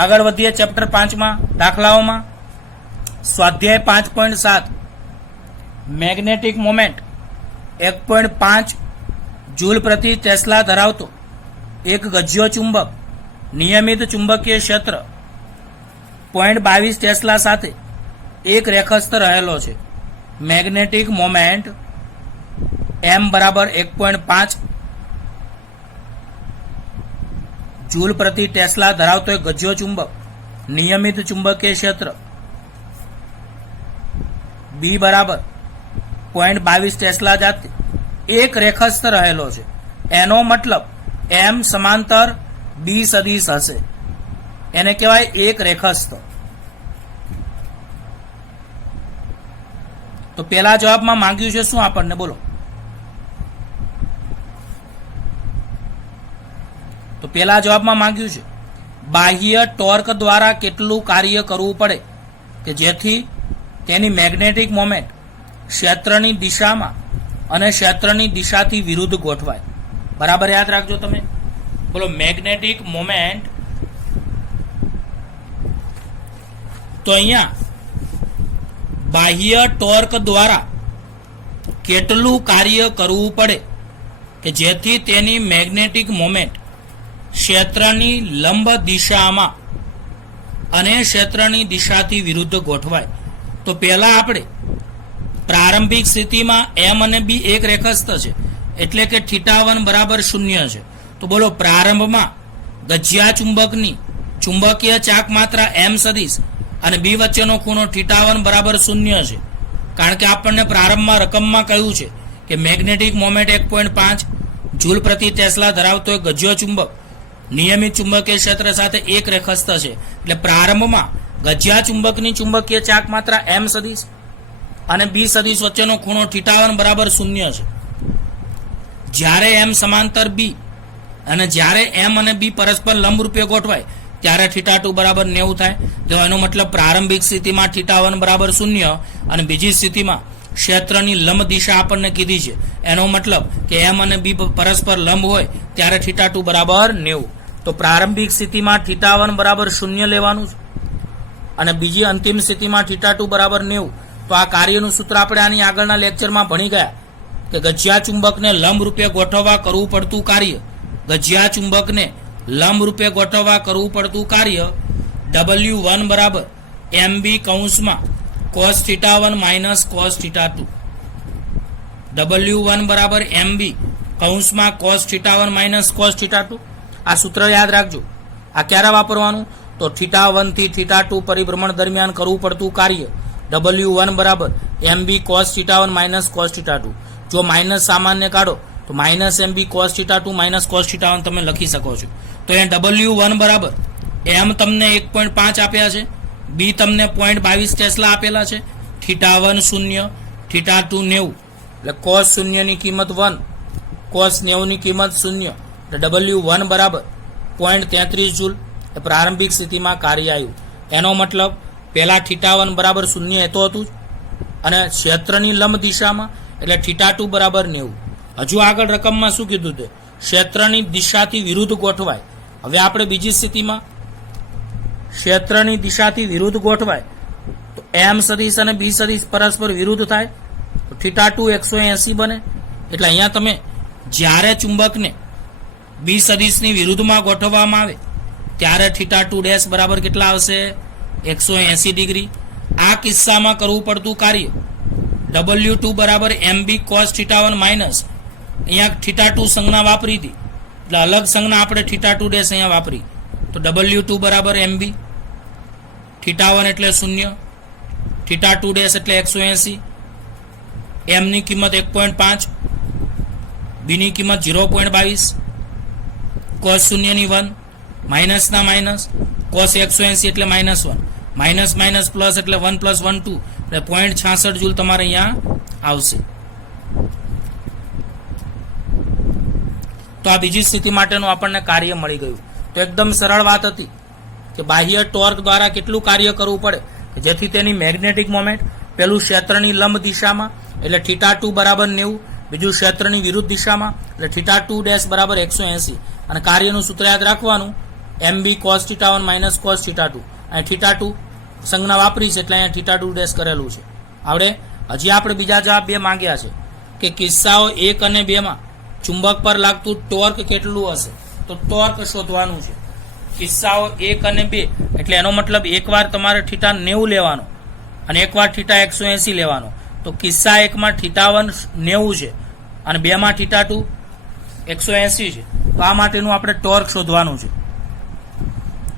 આગળ વધીએ ચેપ્ટર 5 માં દાખલાઓમાં સ્વાધ્યાય 5.7 મેગ્નેટિક મોમેન્ટ 1.5 જૂલ પ્રતિ ટેસ્લા ધરાવતો એક ગજ્યો ચુંબક નિયમિત ચુંબકીય ક્ષેત્ર 0.22 ટેસ્લા સાથે એક રેખસ્થ રહેલો છે. મેગ્નેટિક મોમેન્ટ m બરાબર 1.5 જૂલ પ્રતિ ટેસ્લા ધરાવતો એક ગજ્યો ચુંબક નિયમિત ચુંબકીય ક્ષેત્ર b બરાબર 0.22 ટેસ્લા જાતે એક રેખસ્થ રહેલો છે. એનો મતલબ m સમાંતર b સદિશ હશે, એને કહેવાય એક રેખસ્થ. તો પેલા જવાબમાં માંગ્યું છે શું આપણને, બોલો? તો પેલા જવાબમાં માંગ્યું છે બાહ્ય ટોર્ક દ્વારા કેટલું કાર્ય કરવું પડે કે જેથી તેની મેગ્નેટિક મોમેન્ટ ક્ષેત્રની દિશામાં અને ક્ષેત્રની દિશાથી વિરુદ્ધ ગોઠવાય. બરાબર યાદ રાખજો તમે. બોલો, મેગ્નેટિક મોમેન્ટ. તો અહીંયા બાહ્ય ટોર્ક દ્વારા કેટલું કાર્ય કરવું પડે કે જેથી તેની મેગ્નેટિક મોમેન્ટ ક્ષેત્રની લંબ દિશામાં અને ક્ષેત્રની દિશાથી વિરુદ્ધ ગોઠવાય. તો પહેલા આપણે પ્રારંભિક સ્થિતિમાં m અને b એક રેખસ્થ છે, એટલે કે θ1 બરાબર 0 છે. તો બોલો, પ્રારંભમાં ગજ્યા ચુંબકની ચુંબકીય ચાક માત્રા m સદિશ અને b વચ્ચેનો ખૂણો θ1 બરાબર 0 છે. કારણ કે આપણને પ્રારંભમાં રકમમાં કહ્યું છે કે મેગ્નેટિક મોમેન્ટ 1.5 જૂલ પ્રતિ ટેસ્લા ધરાવતો એક ગજ્યો ચુંબક નિયમિત ચુંબકીય ક્ષેત્ર સાથે એક રેખસ્થ છે. એટલે પ્રારંભમાં ગજ્યા ચુંબકની ચુંબકીય ચાક માત્રા m સદિશ અને b સદિશ વચ્ચેનો ખૂણો θ1 બરાબર 0 છે. જ્યારે m સમાંતર b અને જ્યારે m અને b પરસ્પર લંબ રૂપે ગોઠવાય ત્યારે θ2 બરાબર 90 થાય. તો એનો મતલબ પ્રારંભિક સ્થિતિમાં θ1 બરાબર 0 અને બીજી સ્થિતિમાં ક્ષેત્રની લંબ દિશા આપણને કીધી છે. એનો મતલબ કે m અને b પરસ્પર લંબ હોય ત્યારે θ2 બરાબર 90. તો પ્રારંભિક સ્થિતિમાં θ1 બરાબર 0 લેવાનું છે અને બીજી અંતિમ સ્થિતિમાં θ2 બરાબર 90. તો આ કાર્યનું સૂત્ર આપણે આની આગળના લેક્ચરમાં ભણી ગયા કે ગજ્યા ચુંબકને લંબ રૂપે ગોઠવવા કરવું પડતું કાર્ય, ગજ્યા ચુંબકને લંબ રૂપે ગોઠવવા કરવું પડતું કાર્ય W1 બરાબર MB કૌંસમાં cos θ1 માઇનસ cos θ2. W1 બરાબર MB કૌંસમાં cos θ1 માઇનસ cos θ2. આ સૂત્ર યાદ રાખજો. આ ક્યારે વાપરવાનું? તો θ1 થી θ2 પરિભ્રમણ દરમિયાન કરવું પડતું કાર્ય W1 બરાબર MB cos θ1 માઇનસ cos θ2. જો માઇનસ સામાન્ય કાઢો તો minus MB cos θ2 minus cos θ1 તમે લખી શકો છો. તો અહીંયા W1 બરાબર M તમને 1.5 આપ્યા છે, B તમને 0.22 ટેસ્લા આપેલા છે, θ1 0, θ2 90. એટલે cos 0 ની કિંમત 1, cos 90 ની કિંમત 0. એટલે W1 બરાબર 0.33 જૂલ એ પ્રારંભિક સ્થિતિમાં કાર્ય આવ્યું. એનો મતલબ પહેલા θ1 બરાબર 0 એ તો હતું જ, અને ક્ષેત્રની લંબ દિશામાં એટલે θ2 બરાબર 90. હજુ આગળ રકમમાં શું કીધું તે ક્ષેત્રની દિશાથી વિરુદ્ધ ગોઠવાય. હવે આપણે બીજી સ્થિતિમાં ક્ષેત્રની દિશાથી વિરુદ્ધ ગોઠવાય તો m સદિશ અને b સદિશ પરસ્પર વિરુદ્ધ થાય તો θ2 180 બને. એટલે અહીંયા તમે જ્યારે ચુંબકને b સદિશની વિરુદ્ધમાં ગોઠવવામાં આવે ત્યારે θ2 બરાબર કેટલા આવશે? 180 ડિગ્રી. આ કિસ્સામાં કરવું પડતું કાર્ય W2 બરાબર MB cos θ1 માઇનસ અહીંયા θ2 સંજ્ઞા વાપરી હતી એટલે અલગ સંજ્ઞા આપણે θ2 અહીંયા વાપરી. તો W2 બરાબર MB, θ1 એટલે 0, θ2 એટલે 180, M ની કિંમત 1.5, B ની કિંમત 0.22, cos 0 ની 1, માઇનસના માઇનસ, cos 180 એટલે -1, માઇનસ માઇનસ પ્લસ એટલે 1 + 1 2 એટલે 0.66 જૂલ તમારે અહીંયા આવશે. તો આ બીજી સ્થિતિ માટેનું આપણને કાર્ય મળી ગયું. તો એકદમ સરળ વાત હતી કે બાહ્ય ટોર્ક દ્વારા કેટલું કાર્ય કરવું પડે કે જેથી તેની મેગ્નેટિક મોમેન્ટ પેલું ક્ષેત્રની લંબ દિશામાં એટલે θ2 બરાબર 90, બીજું ક્ષેત્રની વિરુદ્ધ દિશામાં એટલે θ2 બરાબર 180. અને કાર્યનું સૂત્ર યાદ રાખવાનું M B cos theta 1 minus cos theta 2. અહીં થીટા 2 સંજ્ઞા વાપરી છે એટલે અહીંયા થીટા 2 ડેશ કરેલું છે. આવડે. હજી આપણે બીજા જવાબ બે માંગ્યા છે કે કિસ્સાઓ 1 અને 2 માં ચુંબક પર લાગતું ટોર્ક કેટલું હશે. તો ટોર્ક શોધવાનું છે. કિસ્સાઓ 1 અને 2 એટલે એનો મતલબ એકવાર તમારે થીટા 90 લેવાનો અને એકવાર થીટા 180 લેવાનો. તો કિસ્સા 1 માં થીટા 1 90 છે અને 2 માં થીટા 2 180 છે. તો આ માટેનું આપણે ટોર્ક શોધવાનું છે.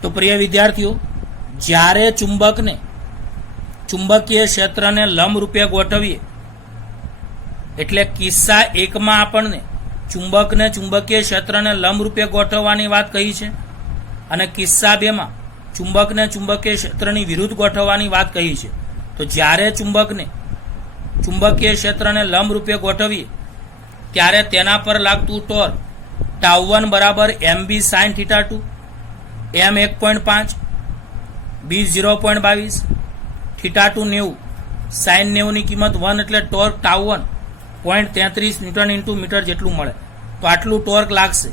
તો પ્રિય વિદ્યાર્થીઓ, જ્યારે ચુંબકને ચુંબકીય ક્ષેત્રને લંબ રૂપે ગોઠવીએ એટલે કિસ્સા 1 માં આપણને ચુંબકને ચુંબકીય ક્ષેત્રને લંબ રૂપે ગોઠવવાની વાત કહી છે અને કિસ્સા 2 માં ચુંબકને ચુંબકીય ક્ષેત્રની વિરુદ્ધ ગોઠવવાની વાત કહી છે. તો જ્યારે ચુંબકને ચુંબકીય ક્ષેત્રને લંબ રૂપે ગોઠવીએ ત્યારે તેના પર લાગતું ટોર્ક ટાઉ1 બરાબર એમ બી સાઇન થીટા 2, એમ 1.5, બી 0.22, થીટા 2 90, સાઇન 90 ની કિંમત 1 એટલે ટોર્ક ટાઉ1 0.33 ન્યૂટન ઇન્ટુ મીટર જેટલું મળે. તો આટલું ટોર્ક લાગશે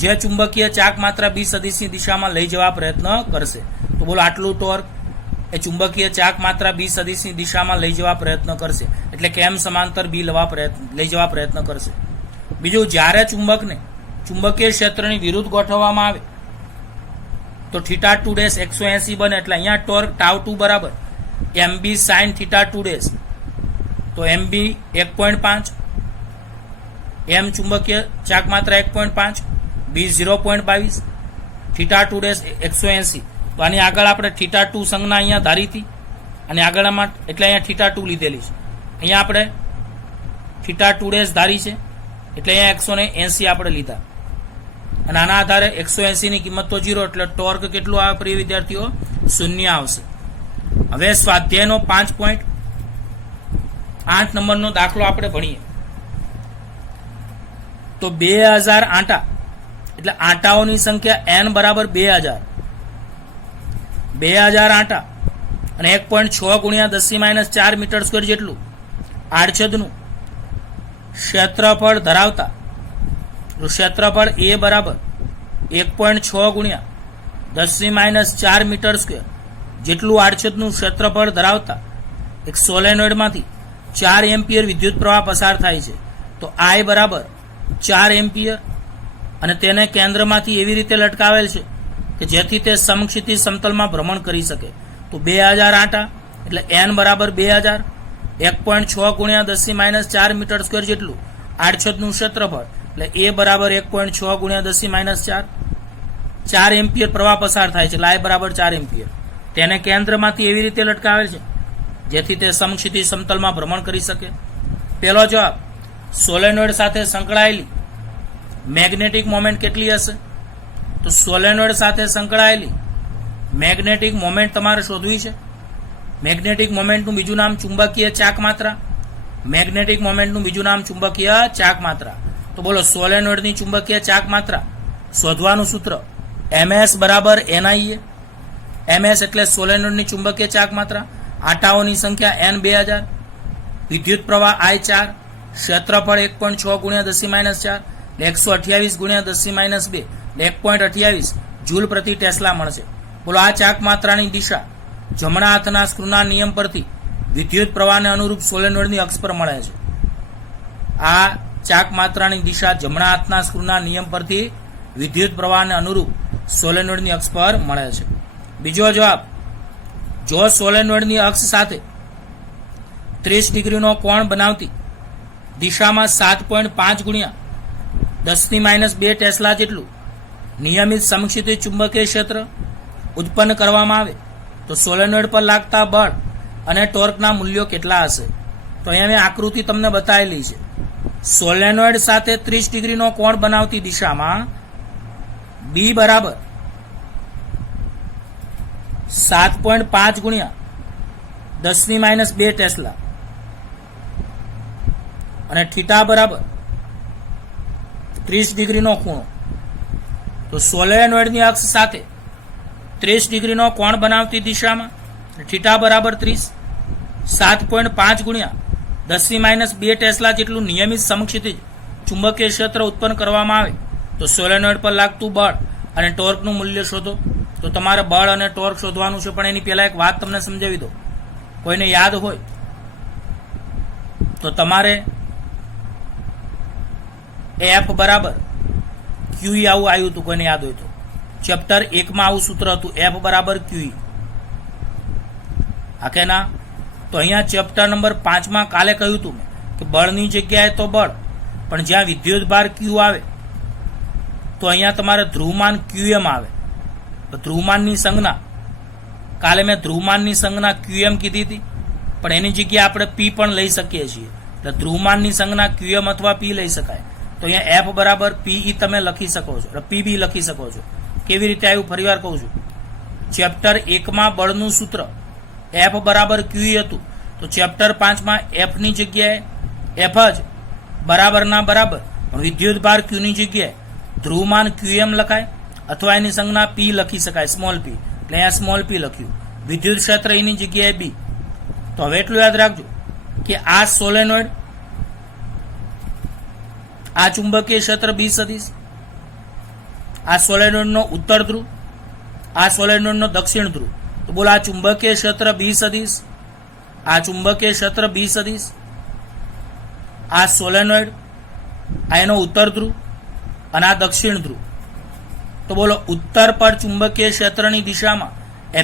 જે ચુંબકીય ચાક માત્ર બી સદિશની દિશામાં લઈ જવા પ્રયત્ન કરશે. તો બોલો આટલું ટોર્ક એ ચુંબકીય ચાક માત્ર બી સદિશની દિશામાં લઈ જવા પ્રયત્ન કરશે એટલે કે એમ સમાંતર બી લઈ જવા પ્રયત્ન કરશે. બીજું, જ્યારે ચુંબકને ચુંબકીય ક્ષેત્રની વિરુદ્ધ ગોઠવવામાં આવે તો થીટા 2 ડેશ 180 બને એટલે અહીંયા ટોર્ક ટાઉ 2 બરાબર એમ બી સાઇન થીટા 2 ડેશ. તો એમ બી 1.5, એમ ચુંબકીય ચાક માત્ર 1.5, બી 0.22, થીટા 2 ડેશ 180. તો આની આગળ આપણે થીટા 2 સંજ્ઞા અહીંયા ધારી હતી અને આગળમાં એટલે અહીંયા થીટા 2 લીધેલી છે. અહીંયા આપણે થીટા 2 ડેશ ધારી છે એટલે અહીંયા 180 આપણે લીધા અને આના આધારે 180 ની કિંમત તો 0 એટલે ટોર્ક કેટલું આવે પ્રિય વિદ્યાર્થીઓ? 0 આવશે. હવે સ્વાધ્યાયનો 5.8 નંબરનો દાખલો આપણે ભણીએ. તો 2000 આંટા એટલે આંટાઓની સંખ્યા n બરાબર 2000 આંટા અને 1.6 ગુણ્યા 10⁻⁴ મીટર સ્ક્વેર જેટલું આડછેદનું ક્ષેત્રફળ ધરાવતા ક્ષેત્રફળ એ બરાબર 1.6 ગુણ્યા 10⁻⁴ મીટર સ્ક્વેર જેટલું આડછેદનું ક્ષેત્રફળ ધરાવતા એક સોલેનોઇડમાંથી 4 એમ્પિયર વિદ્યુત પ્રવાહ પસાર થાય છે. તો I બરાબર 4 એમ્પિયર અને તેને કેન્દ્રમાંથી એવી રીતે લટકાવેલ છે કે જેથી તે સમક્ષિતિજ સમતલમાં ભ્રમણ કરી શકે. તો 2000 આંટા એટલે n બરાબર 2000, 1.6 ગુણ્યા 10⁻⁴ મીટર સ્ક્વેર જેટલું આડછેદનું ક્ષેત્રફળ એટલે એ બરાબર 1.6 ગુણ્યા 10⁻⁴, 4 એમ્પિયર પ્રવાહ પસાર થાય છે એટલે I બરાબર 4 એમ્પિયર. તેને કેન્દ્રમાંથી એવી રીતે લટકાવેલ છે જેથી તે સમક્ષિતિજ સમતલમાં ભ્રમણ કરી શકે. પહેલો જવાબ, સોલેનોઇડ સાથે સંકળાયેલી મેગ્નેટિક મોમેન્ટ કેટલી હશે? તો સોલેનોઇડ સાથે સંકળાયેલી મેગ્નેટિક મોમેન્ટ તમારે શોધવી છે. મેગ્નેટિક મોમેન્ટનું બીજું નામ ચુંબકીય ચાક માત્રા. મેગ્નેટિક મોમેન્ટનું બીજું નામ ચુંબકીય ચાક માત્રા. તો બોલો સોલેનોઇડની ચુંબકીય ચાક માત્રા શોધવાનું સૂત્ર ms બરાબર NIA. ms એટલે સોલેનોઇડની ચુંબકીય ચાક માત્રા, આંટાઓની સંખ્યા n 2000, વિદ્યુત પ્રવાહ I4, ક્ષેત્રફળ 1.6 ગુણ્યા 10⁻⁴ 128 ગુણ્યા 10⁻², 1.28 જૂલ પ્રતિ ટેસ્લા મળશે. બોલો આ ચાક માત્રાની દિશા જમણા હાથના સ્ક્રૂના નિયમ પરથી વિદ્યુત પ્રવાહને અનુરૂપ સોલેનોઇડની અક્ષ પર મળે છે. આ ચાક માત્રાની દિશા જમણા હાથના સ્ક્રૂના નિયમ પરથી વિદ્યુત પ્રવાહને અનુરૂપ સોલેનોઇડની અક્ષ પર મળે છે. બીજો જવાબ, જો સોલેનોઇડની અક્ષ સાથે 30 ડિગ્રીનો કોણ બનાવતી દિશામાં 7.5 ગુણ્યા 10⁻² ટેસ્લા જેટલું નિયમિત સમક્ષિતિજ ચુંબકીય ક્ષેત્ર ઉત્પન્ન કરવામાં આવે તો સોલેનોઇડ પર લાગતા બળ અને ટોર્કના મૂલ્યો કેટલા હશે? તો અહીંયા મેં આકૃતિ તમને બતાવેલી છે. સોલેનોઇડ સાથે 30 ડિગ્રીનો કોણ બનાવતી દિશામાં B બરાબર 7.5 ગુણ્યા 10⁻² ટેસ્લા અને થીટા બરાબર 30 ડિગ્રીનો ખૂણો. તો સોલેનોઇડની અક્ષ સાથે 30 ડિગ્રીનો કોણ બનાવતી દિશામાં થીટા બરાબર 30, 7.5 ગુણ્યા 10⁻² ટેસ્લા જેટલું નિયમિત સમક્ષિતિજ ચુંબકીય ક્ષેત્ર ઉત્પન્ન કરવામાં આવે તો સોલેનોઇડ પર લાગતું બળ અને ટોર્કનું મૂલ્ય શોધો. તો તમારે બળ અને ટોર્ક શોધવાનું છે, પણ એની પહેલા એક વાત તમને સમજાવી દો. કોઈને યાદ હોય તો તમારે એફ બરાબર ક્યુઈ આવું આવ્યું હતું, કોઈને યાદ હોય તો. ચેપ્ટર 1 માં આવું સૂત્ર હતું, એફ બરાબર ક્યુઈ. હા કે ના? તો અહીંયા ચેપ્ટર નંબર 5 માં કાલે કહ્યું હતું મેં કે બળની જગ્યાએ તો બળ, પણ જ્યાં વિદ્યુત ભાર ક્યુ આવે તો અહીંયા તમારે ધ્રુવમાન ક્યુએમ આવે. તો ધ્રુવમાનની સંજ્ઞા કાલે મેં ધ્રુવમાનની સંજ્ઞા ક્યુએમ કીધી હતી, પણ એની જગ્યાએ આપણે પી પણ લઈ શકીએ છીએ. એટલે ધ્રુવમાનની સંજ્ઞા ક્યુએમ અથવા પી લઈ શકાય. તો અહીંયા એફ બરાબર પીઈ તમે લખી શકો છો, એટલે પીબી લખી શકો છો. કેવી રીતે આવ્યું ફરીવાર કહું છું. ચેપ્ટર 1 માં બળનું સૂત્ર એફ બરાબર ક્યુઈ હતું, તો ચેપ્ટર 5 માં એફ ની જગ્યાએ એફ જ બરાબરના બરાબર, પણ વિદ્યુત ભાર ક્યુની જગ્યાએ ધ્રુવમાન ક્યુએમ લખાય, અથવા એની સંજ્ઞા પી લખી શકાય, સ્મોલ પી. એટલે અહીંયા સ્મોલ પી લખ્યું. વિદ્યુત ક્ષેત્ર એની જગ્યાએ બી. તો હવે એટલું યાદ રાખજો કે આ સોલેનોઇડ, આ ચુંબકીય ક્ષેત્ર બી સદિશ, આ સોલેનોઇડનો ઉત્તર ધ્રુવ, આ સોલેનોઇડનો દક્ષિણ ધ્રુવ. તો બોલો આ ચુંબકીય ક્ષેત્ર બી સદિશ, આ ચુંબકીય ક્ષેત્ર બી સદિશ, આ સોલેનોઇડ, આ એનો ઉત્તર ધ્રુવ અને આ દક્ષિણ ધ્રુવ. તો બોલો ઉત્તર પર ચુંબકીય ક્ષેત્રની દિશામાં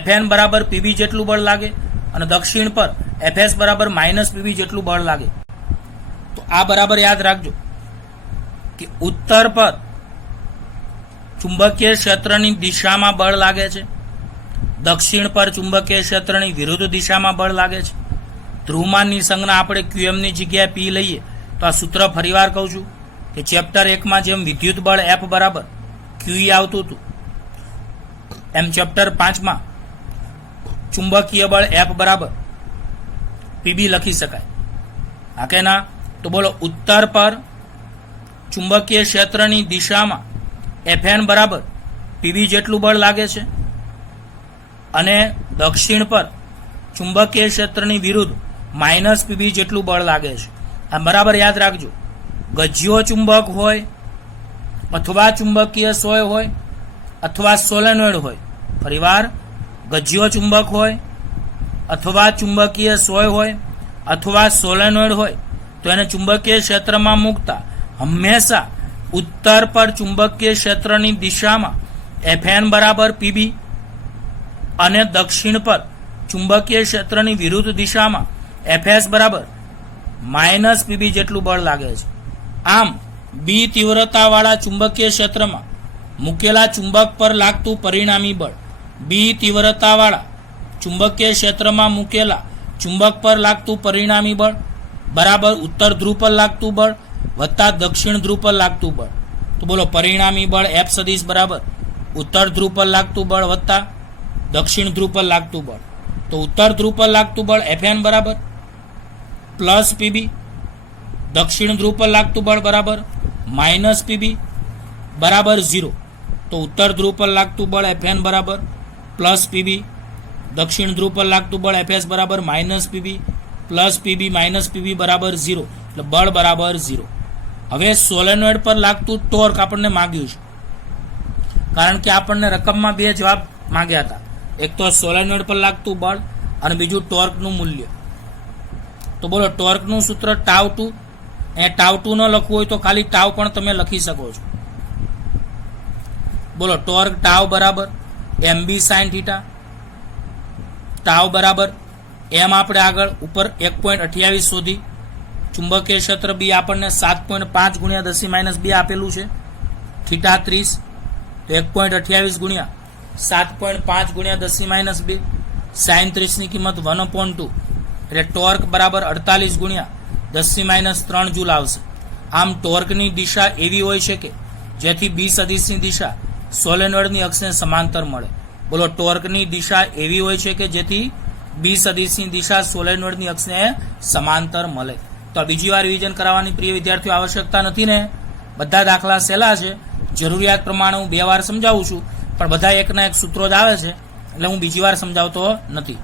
Fn બરાબર પીબી જેટલું બળ લાગે અને દક્ષિણ પર Fs બરાબર માઇનસ પીબી જેટલું બળ લાગે. તો આ બરાબર યાદ રાખજો કે ઉત્તર પર ચુંબકીય ક્ષેત્રની દિશામાં બળ લાગે છે, દક્ષિણ પર ચુંબકીય ક્ષેત્રની વિરુદ્ધ દિશામાં બળ લાગે છે. ધ્રુવમાનની સંજ્ઞા આપણે ક્યુએમ ની જગ્યાએ પી લઈએ તો આ સૂત્ર ફરીવાર કહું છું કે ચેપ્ટર 1 માં જેમ વિદ્યુત બળ એફ બરાબર ક્યુઈ આવતું હતું, એમ ચેપ્ટર 5 માં ચુંબકીય બળ એફ બરાબર પીબી લખી શકાય. હા કે ના? તો બોલો ઉત્તર પર ચુંબકીય ક્ષેત્રની દિશામાં Fn બરાબર પીબી જેટલું બળ લાગે છે, અને દક્ષિણ પર ચુંબકીય ક્ષેત્રની વિરુદ્ધ માઇનસ પીબી જેટલું બળ લાગે છે. આ બરાબર યાદ રાખજો. ગજ્યો ચુંબક હોય અથવા ચુંબકીય સોય હોય અથવા સોલેનોઇડ હોય, ફરીવાર ગજ્યો ચુંબક હોય અથવા ચુંબકીય સોય હોય અથવા સોલેનોઇડ હોય, તો એને ચુંબકીય ક્ષેત્રમાં મૂકતા હંમેશા ઉત્તર પર ચુંબકીય ક્ષેત્રની દિશામાં Fn બરાબર પીબી અને દક્ષિણ પર ચુંબકીય ક્ષેત્રની વિરુદ્ધ દિશામાં Fs બરાબર માઇનસ પીબી જેટલું બળ લાગે છે. આમ બી તીવ્રતાવાળા ચુંબકીય ક્ષેત્રમાં મૂકેલા ચુંબક પર લાગતું પરિણામી બળ, બી તીવ્રતાવાળા ચુંબકીય ક્ષેત્રમાં મૂકેલા ચુંબક પર લાગતું પરિણામી બળ બરાબર ઉત્તર ધ્રુવ પર લાગતું બળ વત્તા દક્ષિણ ધ્રુવ પર લાગતું બળ. તો બોલો પરિણામી બળ એફ સદિશ બરાબર ઉત્તર ધ્રુવ પર લાગતું બળ વત્તા દક્ષિણ ધ્રુવ પર લાગતું બળ. તો ઉત્તર ધ્રુવ પર લાગતું બળ Fn બરાબર પ્લસ પીબી, દક્ષિણ ધ્રુવ પર લાગતું બળ બરાબર માઇનસ પીબી બરાબર 0. તો ઉત્તર ધ્રુવ પર લાગતું બળ Fn બરાબર પ્લસ પીબી, દક્ષિણ ધ્રુવ પર લાગતું બળ Fs બરાબર minus PB plus PB minus PB બરાબર 0. એટલે બળ બરાબર 0. હવે સોલેનોઇડ પર લાગતું ટોર્ક આપણને માંગ્યું છે, કારણ કે આપણને રકમમાં બે જવાબ માંગ્યા હતા. એક તો સોલેનોઇડ પર લાગતું બળ અને બીજું ટોર્કનું મૂલ્ય. તો બોલો ટોર્કનું સૂત્ર ટાઉ 2. એ ટાઉ 2 ન લખવું હોય તો ખાલી ટાઉ પણ તમે લખી શકો છો. બોલો ટોર્ક ટાઉ બરાબર mb sin થીટા, ટાઉ બરાબર એમ આપણે આગળ ઉપર 1.28 શોધી. ચુંબકીય ક્ષેત્ર બી આપણને 7.5 ગુણ્યા 10-2 આપેલું છે. થીટા 30, તો 1.28 ગુણ્યા 7.5 ગુણ્યા 10-2, સાઇન 30 ની કિંમત 1/2, એટલે ટોર્ક બરાબર 48 ગુણ્યા 10-3 જૂલ આવશે. આમ ટોર્કની દિશા એવી હોય છે કે જેથી બી સદિશની દિશા સોલેનોઇડની અક્ષને સમાંતર મળે. બોલો ટોર્કની દિશા એવી હોય છે કે જેથી બી સદિશની દિશા સોલેનોઇડની અક્ષને સમાંતર મળે. તો બીજી વાર રિવિઝન કરાવવાની પ્રિય વિદ્યાર્થીઓ આવશ્યકતા નથી ને? બધા દાખલા સહેલા છે, જરૂરિયાત પ્રમાણે હું 2 વાર સમજાવું છું, પણ બધા એકના એક સૂત્રો જ આવે છે, એટલે હું બીજી વાર સમજાવતો નથી.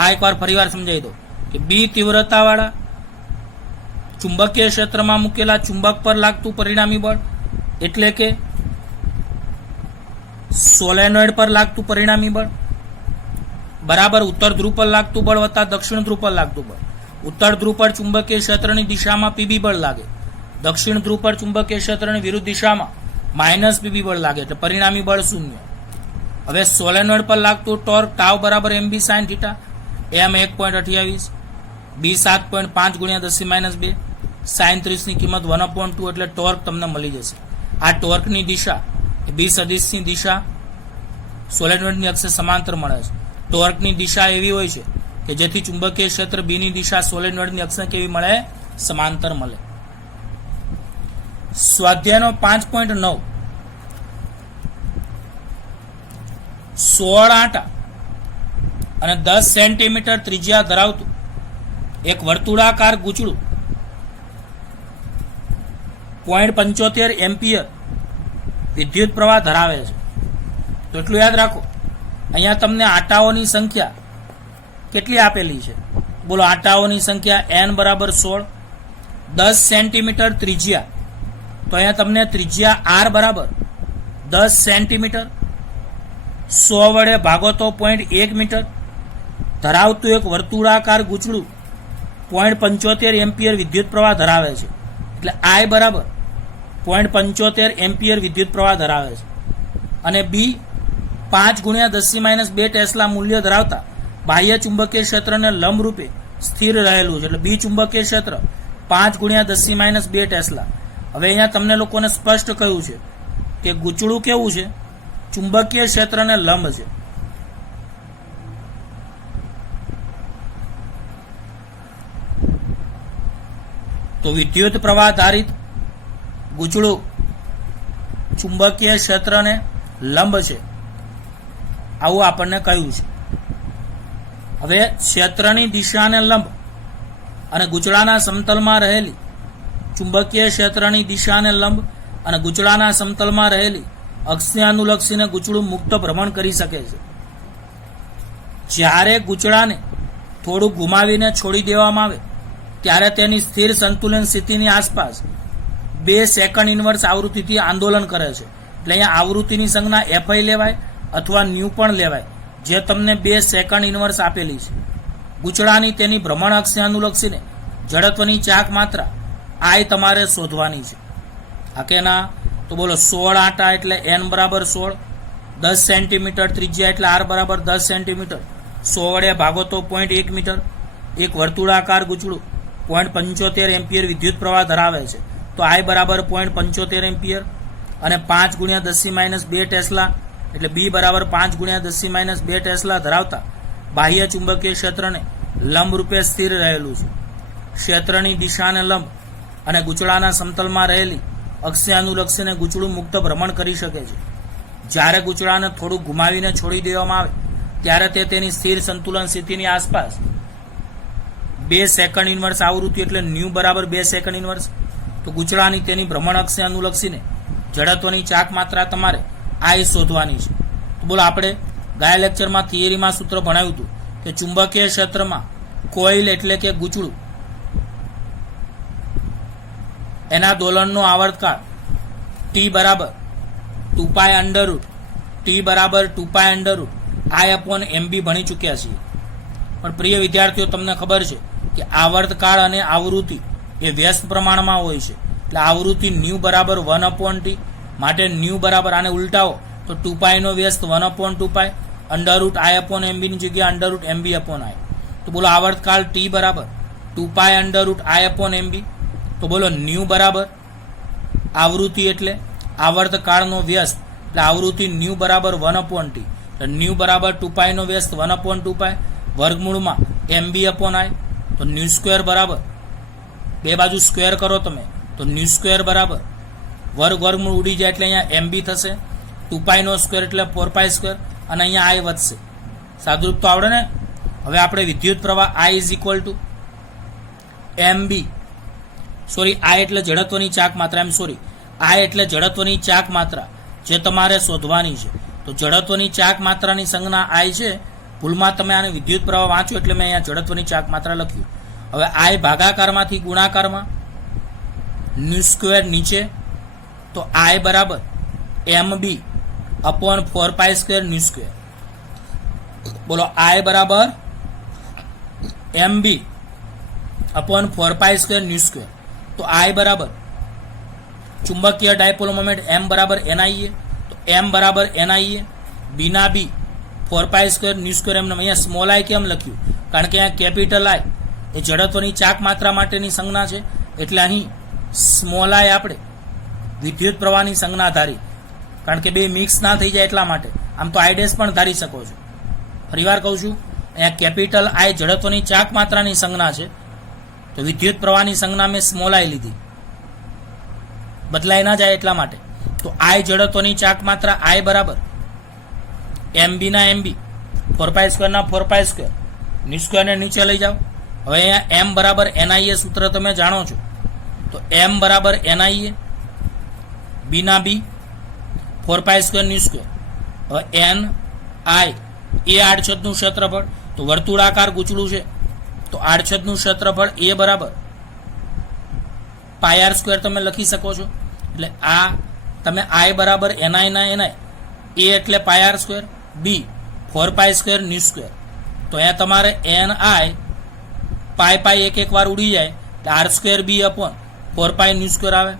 આ એકવાર ફરીવાર સમજાવી દો કે બી તીવ્રતાવાળા ચુંબકીય ક્ષેત્રમાં મૂકેલા ચુંબક પર લાગતું પરિણામી બળ એટલે કે સોલેનોઇડ પર લાગતું પરિણામી બળ બરાબર ઉત્તર ધ્રુવ પર લાગતું બળ વત્તા દક્ષિણ ધ્રુવ પર લાગતું બળ. ઉત્તર ધ્રુવ પર ચુંબકીય ક્ષેત્રની દિશામાં પીબી બળ લાગે, દક્ષિણ ધ્રુવ પર ચુંબકીય ક્ષેત્રની વિરુદ્ધ દિશામાં માઇનસ પીબી બળ લાગે, એટલે પરિણામી બળ શૂન્ય. હવે સોલેનોઇડ પર લાગતું ટોર્ક ટાઉ બરાબર એમબી સાઇન થીટા, એમ 1.28, બી 7.5 ગુણ્યા 10⁻², સાઇન 30 ની કિંમત 1/2 એટલે ટોર્ક તમને મળી જશે. આ ટોર્કની દિશા બી સદિશની દિશા સોલેનોઇડની અક્ષે સમાંતર મળે છે. ટોર્કની દિશા એવી હોય છે કે જેથી ચુંબકીય ક્ષેત્ર બી ની દિશા સોલેનોઇડની અક્ષને કેવી મળે? સમાંતર મળે. સ્વાધ્યાયનો 5.9 16 આંટા અને 10 સેન્ટીમીટર ત્રિજ્યા ધરાવતું એક વર્તુળાકાર ગૂંચળું 0.75 એમ્પિયર વિદ્યુત પ્રવાહ ધરાવે છે. તો એટલું યાદ રાખો, અહીંયા તમને આંટાઓની સંખ્યા કેટલી આપેલી છે? બોલો, આંટાઓની સંખ્યા n બરાબર 16, 10 સેન્ટીમીટર ત્રિજ્યા, તો અહીંયા તમને ત્રિજ્યા r બરાબર 10 સેન્ટીમીટર, 100 વડે ભાગો તો 0.1 મીટર ધરાવતું એક વર્તુળાકાર ગૂંચળું 0.75 એમ્પિયર વિદ્યુત પ્રવાહ ધરાવે છે. એટલે I બરાબર 0.75 એમ્પિયર વિદ્યુત પ્રવાહ ધરાવે છે. અને બી 5 ગુણ્યા 10⁻² ટેસ્લા મૂલ્ય ધરાવતા બાહ્ય ચુંબકીય ક્ષેત્રને લંબ રૂપે સ્થિર રહેલું છે. એટલે બી ચુંબકીય ક્ષેત્ર 5 ગુણ્યા 10⁻² ટેસ્લા. હવે અહીંયા તમને લોકોને સ્પષ્ટ કહ્યું છે કે ગૂંચળું કેવું છે? ચુંબકીય ક્ષેત્રને લંબ છે. તો વિદ્યુત પ્રવાહ ધારિત ગૂંચળું ચુંબકીય ક્ષેત્રને લંબ છે, આવું આપણને કહ્યું છે. હવે ક્ષેત્રની દિશાને લંબ અને ગૂંચળાના સમતલમાં રહેલી ચુંબકીય ક્ષેત્રની દિશાને લંબ અને ગૂંચળાના સમતલમાં રહેલી અક્ષને અનુલક્ષીને ગૂંચળું મુક્ત ભ્રમણ કરી શકે છે. જ્યારે ગૂંચળાને થોડું ઘુમાવીને છોડી દેવામાં આવે ત્યારે તેની સ્થિર સંતુલન સ્થિતિની આસપાસ 2 સેકન્ડ ઇન્વર્સ આવૃત્તિથી આંદોલન કરે છે. એટલે અહીંયા આવૃત્તિની સંજ્ઞા એફઆઈ લેવાય અથવા ન્યુ પણ લેવાય, જે તમને 2 સેકન્ડ ઇન્વર્સ આપેલી છે. ગૂંચળાની તેની ભ્રમણ અક્ષને અનુલક્ષીને જડત્વની ચાક માત્રા આઈ તમારે શોધવાની છે. આ કેના? તો બોલો, 16 આંટા એટલે n બરાબર 16, 10 સેન્ટીમીટર ત્રિજ્યા એટલે r બરાબર 10 સેન્ટીમીટર, 100 વડે ભાગો તો 0.1 મીટર, એક વર્તુળાકાર ગૂંચળું 0.75 એમ્પિયર વિદ્યુત પ્રવાહ ધરાવે છે. તો I બરાબર 0.75 એમ્પિયર અને 5 ગુણ્યા 10⁻² ટેસ્લા એટલે બી બરાબર 5 ગુણ્યા 10⁻² ટેસ્લા ધરાવતા બાહ્ય ચુંબકીય ક્ષેત્રને લંબ રૂપે સ્થિર રહેલું છે. ક્ષેત્રની દિશાને લંબ અને ગૂંચળાના સમતલમાં રહેલી અક્ષને અનુલક્ષીને ગૂંચળું મુક્ત ભ્રમણ કરી શકે છે. જ્યારે ગૂંચળાને થોડું ઘુમાવીને છોડી દેવામાં આવે ત્યારે તે તેની સ્થિર સંતુલન સ્થિતિની આસપાસ 2 સેકન્ડ ઇન્વર્સ આવૃત્તિ એટલે ન્યુ બરાબર 2 સેકન્ડ ઇન્વર્સ. તો ગૂંચળાની તેની ભ્રમણ અક્ષને અનુલક્ષીને જડત્વની ચાક માત્રા તમારે આઈ શોધવાની છે. તો બોલો, આપણે ગયા લેક્ચરમાં થિયરીમાં સૂત્ર ભણાવ્યું હતું કે ચુંબકીય ક્ષેત્રમાં કોઇલ એટલે કે ગૂંચળું એના દોલનનો આવર્તકાળ ટી બરાબર 2π√, ટી બરાબર 2π√, I/MB ભણી ચૂક્યા છીએ. પણ પ્રિય વિદ્યાર્થીઓ, તમને ખબર છે કે આવર્તકાળ અને આવૃત્તિ એ વ્યસ્ત પ્રમાણમાં હોય છે. એટલે આવૃત્તિ ન્યુ બરાબર 1/T, માટે ન્યુ બરાબર આને ઉલટાવો તો 2π નો વ્યસ્ત 1/2π, √I/MB ની જગ્યાએ √MB/I. તો બોલો, આવર્તકાળ ટી બરાબર 2π√I/MB. તો બોલો, ન્યુ બરાબર આવૃત્તિ એટલે આવર્તકાળનો વ્યસ્ત, એટલે આવૃત્તિ ન્યુ બરાબર 1/T, એટલે ન્યુ બરાબર 2π નો વ્યસ્ત 1/2π વર્ગમૂળમાં MB/I. તો ન્યુ સ્ક્વેર બરાબર, બે બાજુ સ્ક્વેર કરો તમે તો ન્યુ સ્ક્વેર બરાબર વર્ગમૂળ ઉડી જાય એટલે અહીંયા MB થશે, 2π નો સ્ક્વેર એટલે 4π સ્ક્વેર અને અહીંયા I વધશે. સાદુરૂપ તો આવડે ને? હવે આપણે વિદ્યુત પ્રવાહ I = MB, સોરી, I એટલે જડત્વની ચાક માત્રા, I એટલે જડત્વની ચાક માત્રા જે તમારે શોધવાની છે. તો જડત્વની ચાક માત્રાની સંજ્ઞા I છે. ભૂલમાં તમે આને વિદ્યુત પ્રવાહ વાંચો એટલે મેં અહીંયા જડત્વની ચાક માત્રા લખ્યું. હવે I ભાગાકારમાંથી ગુણાકારમાં ન્યુ સ્ક્વેર નીચે, તો I બરાબર MB अपॉन 4π² ν². बोलो I बराबर mb अपॉन 4π² ν². तो I बराबर चुंबकीय डायपोल मोमेंट m बराबर ni है, तो m बराबर ni है, b ना b 4π² ν² એમને અહીંયા સ્મોલ i કેમ લખ્યું? કારણ કે અહીંયા કેપિટલ I એ જડત્વની ચાક માત્રા માટેની સંજ્ઞા છે, એટલે અહીં સ્મોલ i આપણે વિદ્યુત પ્રવાહની સંજ્ઞા ધારી, કારણ કે બે મિક્સ ના થઈ જાય એટલા માટે. આમ તો i' પણ ધારી શકો છો. ફરીવાર કહું છું, અહીંયા કેપિટલ I જડત્વની ચાક માત્રાની સંજ્ઞા છે, તો વિદ્યુત પ્રવાહની સંજ્ઞા મેં સ્મોલ i લીધી, બદલાઈ ના જાય એટલા માટે. તો I જડત્વની ચાક માત્રા I બરાબર mb ના mb 4π² ના 4π² ν² ને નીચે લઈ જાઓ. હવે અહીંયા m બરાબર ni એ સૂત્ર તમે જાણો છો, તો m બરાબર ni એ, b ના b 4π² ν². હવે n i એ આડછેદનું ક્ષેત્રફળ, તો વર્તુળાકાર ગૂંચળું છે, તો આડછેદનું ક્ષેત્રફળ એ બરાબર πr² તમે લખી શકો છો. એટલે આ તમે i બરાબર ni ના ni, a એટલે πr², b 4π² ν². તો અહીંયા તમારે ni પાઈ એક વાર ઉડી જાય એટલે r² b અપોન 4π ν² આવે.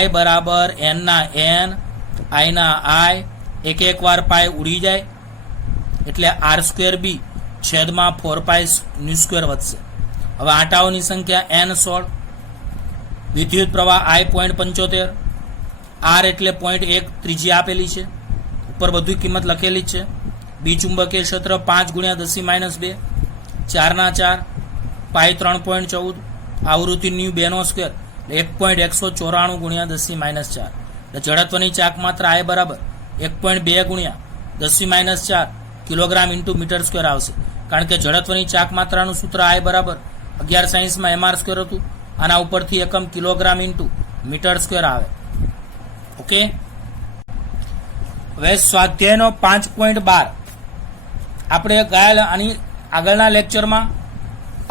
i બરાબર n ના n, i ના i, એક વાર પાઈ ઉડી જાય એટલે r² b છેદમાં 4π ν² વધશે. હવે આંટાઓની સંખ્યા n16, વિદ્યુત પ્રવાહ I 0.75, r એટલે 0.1 ત્રિજ્યા આપેલી છે, ઉપર બધી કિંમત લખેલી જ છે. બી ચુંબકીય ક્ષેત્ર 5 × 10⁻², 4 ના 4, પાઈ 3.14, આવૃત્તિ ν 2² એટલે 1.194 × 10⁻4. એટલે જડત્વની ચાક માત્રા I બરાબર 1.2 × 10⁻4 કિલોગ્રામ ઇન્ટુ મીટર² આવશે, કારણ કે જડત્વની ચાક માત્રાનું સૂત્ર I બરાબર 11 સાયન્સમાં mr² હતું. આના ઉપરથી એકમ કિલોગ્રામ ઇન્ટુ મીટર² આવે. ઓકે, હવે સ્વાધ્યાયનો 5.12 આપણે ગયેલા આની આગળના લેક્ચરમાં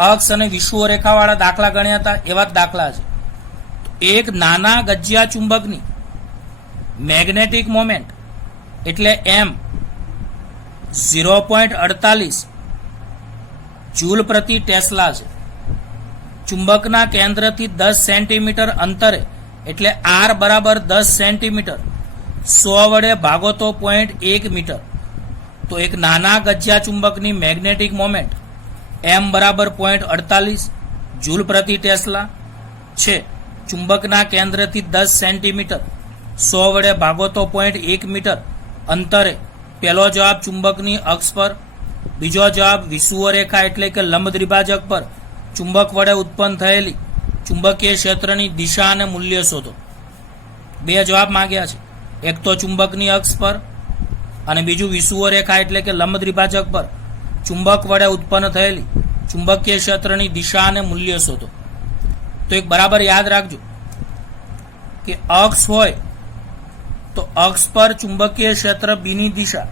અક્ષ અને વિષુવ રેખાવાળા દાખલા ગણ્યા હતા, એવા જ દાખલા છે. એક નાના ગજિયા ચુંબકની મેગ્નેટિક મોમેન્ટ એટલે m 0.48 જૂલ પ્રતિ ટેસ્લા છે. ચુંબકના કેન્દ્રથી 10 સેન્ટીમીટર અંતરે એટલે r બરાબર 10 સેન્ટીમીટર 100 વડે ભાગો તો 0.1 મીટર. તો એક નાના ગજિયા ચુંબકની મેગ્નેટિક મોમેન્ટ m બરાબર 0.48 જૂલ પ્રતિ ટેસ્લા છે. ચુંબકના કેન્દ્રથી 10 સેન્ટીમીટર 100 વડે ભાગો તો 0.1 મીટર અંતરે. પહેલો જવાબ ચુંબકની અક્ષ પર, બીજો જવાબ વિષુવ રેખા એટલે કે લંબ દ્વિભાજક પર ચુંબક વડે ઉત્પન્ન થયેલી ચુંબકીય ક્ષેત્રની દિશા અને મૂલ્ય શોધો. બે જવાબ માંગ્યા છે, એક તો ચુંબકની અક્ષ પર અને બીજું વિષુવ રેખા એટલે કે લંબ દ્વિભાજક પર ચુંબક વડે ઉત્પન્ન થયેલી ચુંબકીય ક્ષેત્રની દિશા અને મૂલ્ય શોધો. તો એક બરાબર યાદ રાખજો કે અક્ષ હોય તો અક્ષ પર ચુંબકીય ક્ષેત્ર B ની દિશા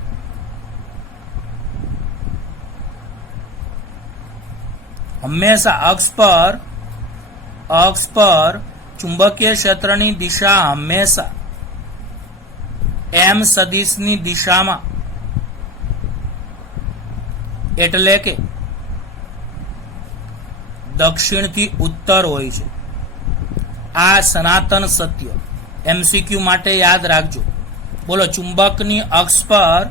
હંમેશા અક્ષ પર ચુંબકીય ક્ષેત્રની દિશા હંમેશા m સદિશની દિશામાં એટલે કે દક્ષિણથી ઉત્તર હોય છે. આ સનાતન સત્ય MCQ માટે યાદ રાખજો. બોલો, ચુંબકની અક્ષ પર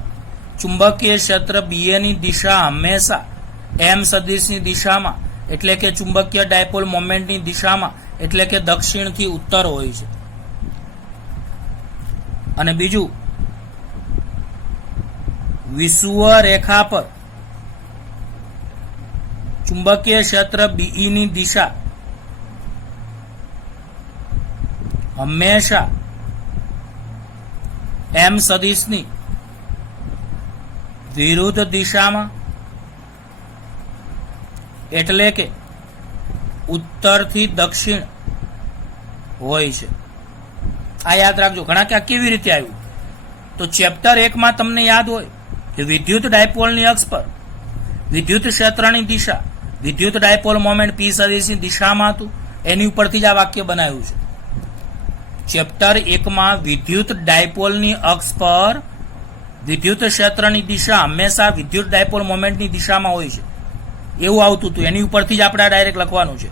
ચુંબકીય ક્ષેત્ર BA ની દિશા હંમેશા m સદિશની દિશામાં એટલે કે ચુંબકીય ડાયપોલ મોમેન્ટની દિશામાં એટલે કે દક્ષિણથી ઉત્તર હોય છે. અને બીજું, વિષુવ રેખા પર ચુંબકીય ક્ષેત્ર BE ની દિશા હંમેશા m સદિશની વિરુદ્ધ દિશામાં એટલે કે ઉત્તરથી દક્ષિણ હોય છે. આ યાદ રાખજો. ઘણા કે આ કેવી રીતે આવ્યું? તો ચેપ્ટર 1 માં તમને યાદ હોય કે વિદ્યુત ડાયપોલની અક્ષ પર વિદ્યુત ક્ષેત્રની દિશા વિદ્યુત ડાયપોલ મોમેન્ટ P સદિશની દિશામાં હતું. એની ઉપરથી જ આ વાક્ય બનાવ્યું છે. ચેપ્ટર 1 માં વિદ્યુત ડાયપોલની અક્ષ પર વિદ્યુત ક્ષેત્રની દિશા હંમેશા વિદ્યુત ડાયપોલ મોમેન્ટની દિશામાં હોય છે એવું આવતું હતું. એની ઉપરથી જ આપણે ડાયરેક્ટ લખવાનું છે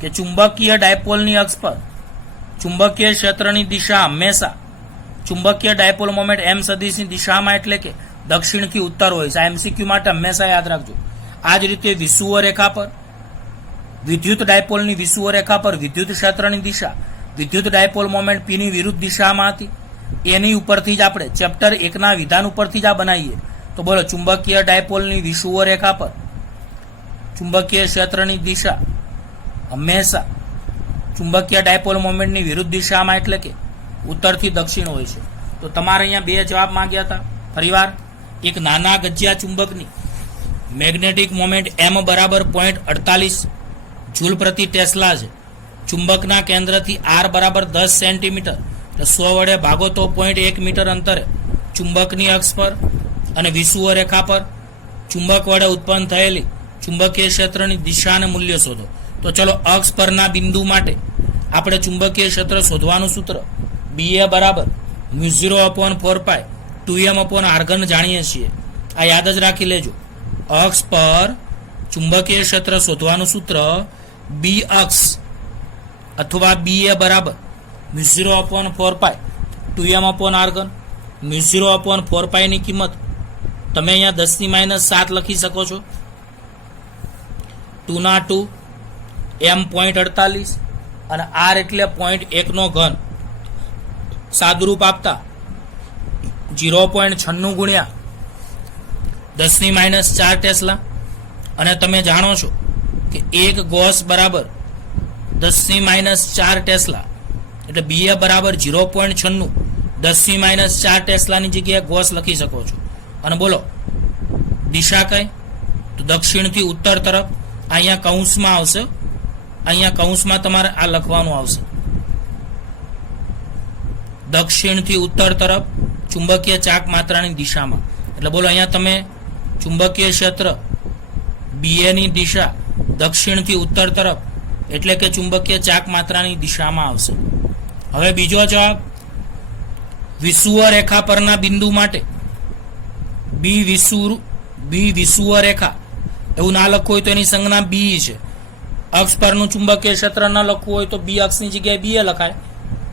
કે ચુંબકીય ડાયપોલની અક્ષ પર ચુંબકીય ક્ષેત્રની દિશા હંમેશા ચુંબકીય ડાયપોલ મોમેન્ટ એમ સદિશની દિશામાં એટલે કે દક્ષિણથી ઉત્તર હોય છે. આ એમસીક્યુ માટે હંમેશા યાદ રાખજો. આ જ રીતે વિષુવવ રેખા પર વિદ્યુત ડાયપોલની વિષુવવ રેખા પર વિદ્યુત ક્ષેત્રની દિશા વિદ્યુત ડાયપોલ મોમેન્ટ પીની વિરુદ્ધ દિશામાં હતી. એની ઉપરથી જ આપણે ચેપ્ટર 1ના વિધાન ઉપરથી જ આ બનાવીએ. તો બોલો, ચુંબકીય ડાયપોલની વિષુવવ રેખા પર ચુંબકીય ક્ષેત્રની દિશા હંમેશા ચુંબકીય ડાયપોલ મોમેન્ટની વિરુદ્ધ દિશામાં એટલે કે ઉત્તરથી દક્ષિણ હોય છે. તો તમારે અહીંયા 2 જવાબ માંગ્યા હતા. ફરીવાર, એક નાના ગજિયા ચુંબકની મેગ્નેટિક મોમેન્ટ m બરાબર 0.48 જૂલ પ્રતિ ટેસ્લા છે. ચુંબકના કેન્દ્રથી r બરાબર 10 સેન્ટીમીટર એટલે 100 વડે ભાગો તો 0.1 મીટર અંતરે ચુંબકની અક્ષ પર અને વિષુવવ રેખા પર ચુંબક વડે ઉત્પન્ન થયેલી ચુંબકીય ક્ષેત્રની દિશા અને મૂલ્ય શોધો. તો ચલો, અક્ષ પરના બિંદુ માટે આપણે ચુંબકીય ક્ષેત્ર શોધવાનું સૂત્ર BA બરાબર μ0/4π 2m/r3 જાણીએ છીએ. આ યાદ જ રાખી લેજો. અક્ષ પર ચુંબકીય ક્ષેત્ર શોધવાનું સૂત્ર B અક્ષ અથવા BA બરાબર μ0/4π 2m/r3. μ0/4π ની કિંમત તમે અહીંયા 10⁻7 લખી શકો છો. 2 m 0.48 અને r એટલે 0.1 સાદુરૂપ આપતા 0.96 ગુણ્યા 10⁻4 ટેસ્લા. અને તમે જાણો છો કે 1 ગોસ બરાબર 10⁻4 ટેસ્લા એટલે BA બરાબર 0.96 10⁻4 ટેસ્લાની જગ્યાએ ગોસ લખી શકો છો. અને બોલો, દિશા કઈ? તો દક્ષિણથી ઉત્તર તરફ. અહીંયા કૌંસમાં આવશે, અહીંયા કૌંસમાં તમારે આ લખવાનું આવશે, દક્ષિણથી ઉત્તર તરફ ચુંબકીય ચાક માત્રાની દિશામાં. એટલે બોલો, અહીંયા તમે ચુંબકીય ક્ષેત્ર BA ની દિશા દક્ષિણથી ઉત્તર તરફ એટલે કે ચુંબકીય ચાક માત્રાની દિશામાં આવશે. હવે બીજો જવાબ, વિષુવવ રેખા પરના બિંદુ માટે B વિષુવવ રેખા એવું ના લખવું હોય તો એની સંજ્ઞા B છે. અક્ષ પરનું ચુંબકીય ક્ષેત્ર ન લખવું હોય તો B અક્ષની જગ્યાએ BA લખાય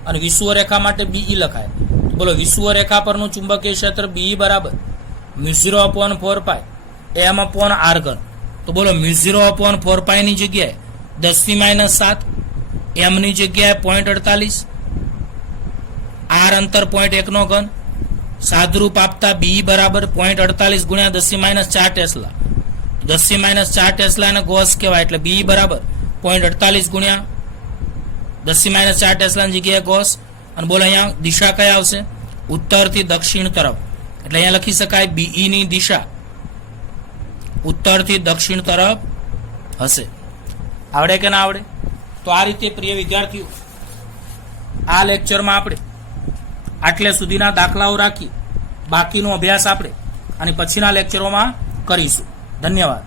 અને વિષુવવ રેખા માટે BE લખાય. બોલો, વિષુવવ રેખા પરનું ચુંબકીય ક્ષેત્ર BE બરાબર μ0/4π m/r3. તો બોલો, μ0/4π ની જગ્યાએ 10⁻7 m ની જગ્યાએ 0.48 r અંતર 0.1 સાદુરૂપ આપતા BE બરાબર 0.48 ગુણ્યા 10⁻4 ટેસ્લા. 10⁻4 ટેસ્લા અને ગોસ કહેવાય એટલે BE બરાબર 0.48 ગુણ્યા 10⁻4 ટેસ્લાની જગ્યાએ ગોસ. અને બોલો, અહીંયા દિશા કઈ આવશે? ઉત્તરથી દક્ષિણ તરફ. એટલે અહીંયા લખી શકાય BE ની દિશા ઉત્તરથી દક્ષિણ તરફ હશે. આવડે કે ના આવડે? તો આ રીતે પ્રિય વિદ્યાર્થીઓ, આ લેક્ચરમાં આપણે આટલે સુધીના દાખલાઓ રાખી બાકીનો અભ્યાસ આપણે અને પછીના લેક્ચરોમાં કરીશું. ધન્યવાદ.